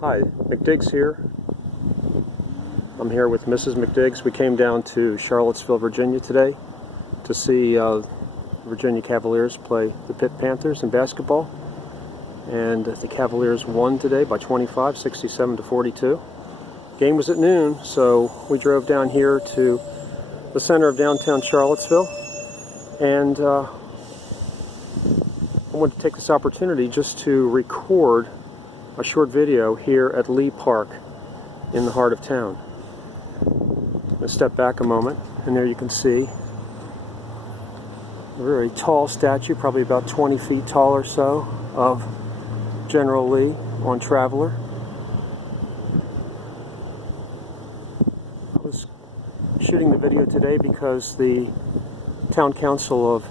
Hi, McDiggs here. I'm here with Mrs. McDiggs. We came down to Charlottesville, Virginia today to see Virginia Cavaliers play the Pitt Panthers in basketball. And the Cavaliers won today by 25, 67-42. Game was at noon, so we drove down here to the center of downtown Charlottesville. And I wanted to take this opportunity just to record a short video here at Lee Park in the heart of town. I'm going to step back a moment, and there you can see a very tall statue, probably about 20 feet tall or so, of General Lee on Traveler. I was shooting the video today because the Town Council of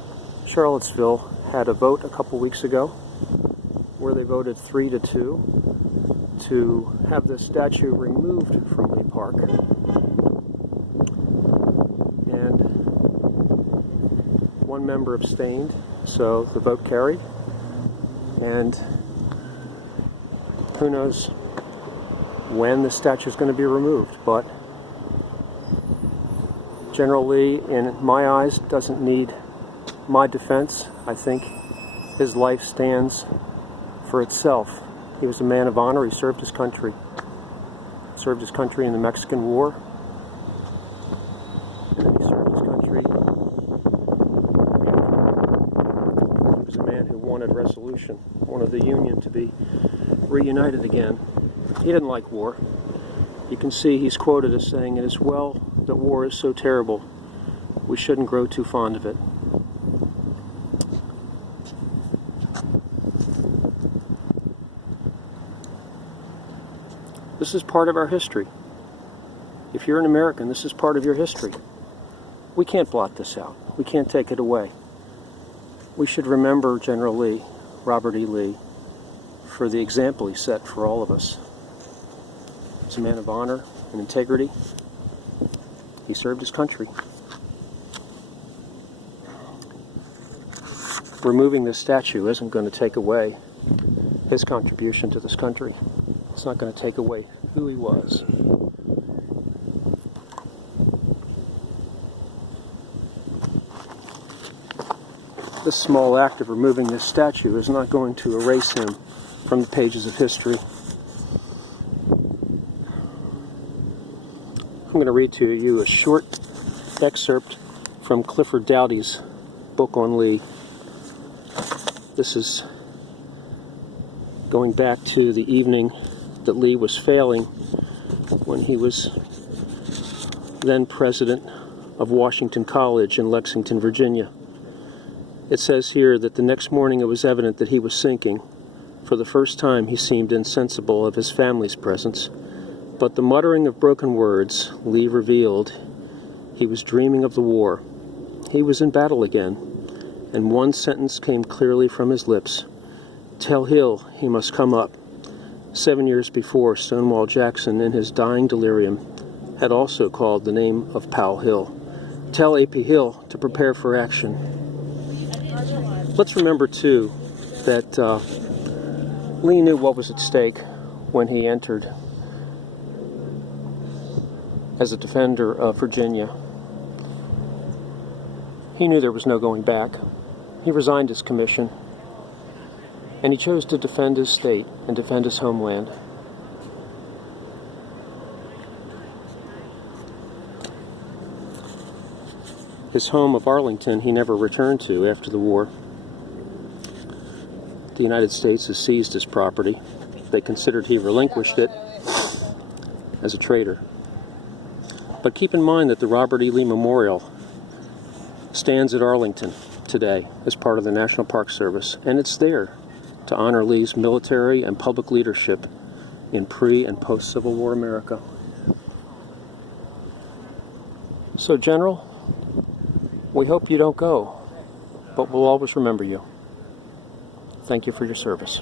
Charlottesville had a vote a couple weeks ago where they voted 3-2 to have this statue removed from Lee Park. And one member abstained, so the vote carried. And who knows when the statue is going to be removed, but General Lee, in my eyes, doesn't need my defense. I think his life stands for itself. He was a man of honor. He served his country. Served his country in the Mexican War. And then he served his country. He was a man who wanted resolution, wanted the Union to be reunited again. He didn't like war. You can see he's quoted as saying, "It is well that war is so terrible. We shouldn't grow too fond of it." This is part of our history. If you're an American, this is part of your history. We can't blot this out. We can't take it away. We should remember General Lee, Robert E. Lee, for the example he set for all of us. He's a man of honor and integrity. He served his country. Removing this statue isn't going to take away his contribution to this country. It's not going to take away who he was. This small act of removing this statue is not going to erase him from the pages of history. I'm going to read to you a short excerpt from Clifford Doughty's book on Lee. This is going back to the evening that Lee was failing when he was then president of Washington College in Lexington, Virginia. It says here that the next morning it was evident that he was sinking. For the first time he seemed insensible of his family's presence, but the muttering of broken words, Lee revealed, he was dreaming of the war. He was in battle again, and one sentence came clearly from his lips. "Tell Hill he must come up." 7 years before, Stonewall Jackson, in his dying delirium, had also called the name of Powell Hill. "Tell A.P. Hill to prepare for action." Let's remember, too, that Lee knew what was at stake when he entered as a defender of Virginia. He knew there was no going back. He resigned his commission, and he chose to defend his state and defend his homeland. His home of Arlington he never returned to after the war. The United States has seized his property. They considered he relinquished it as a traitor. But keep in mind that the Robert E. Lee Memorial stands at Arlington today as part of the National Park Service, and it's there to honor Lee's military and public leadership in pre- and post-Civil War America. So, General, we hope you don't go, but we'll always remember you. Thank you for your service.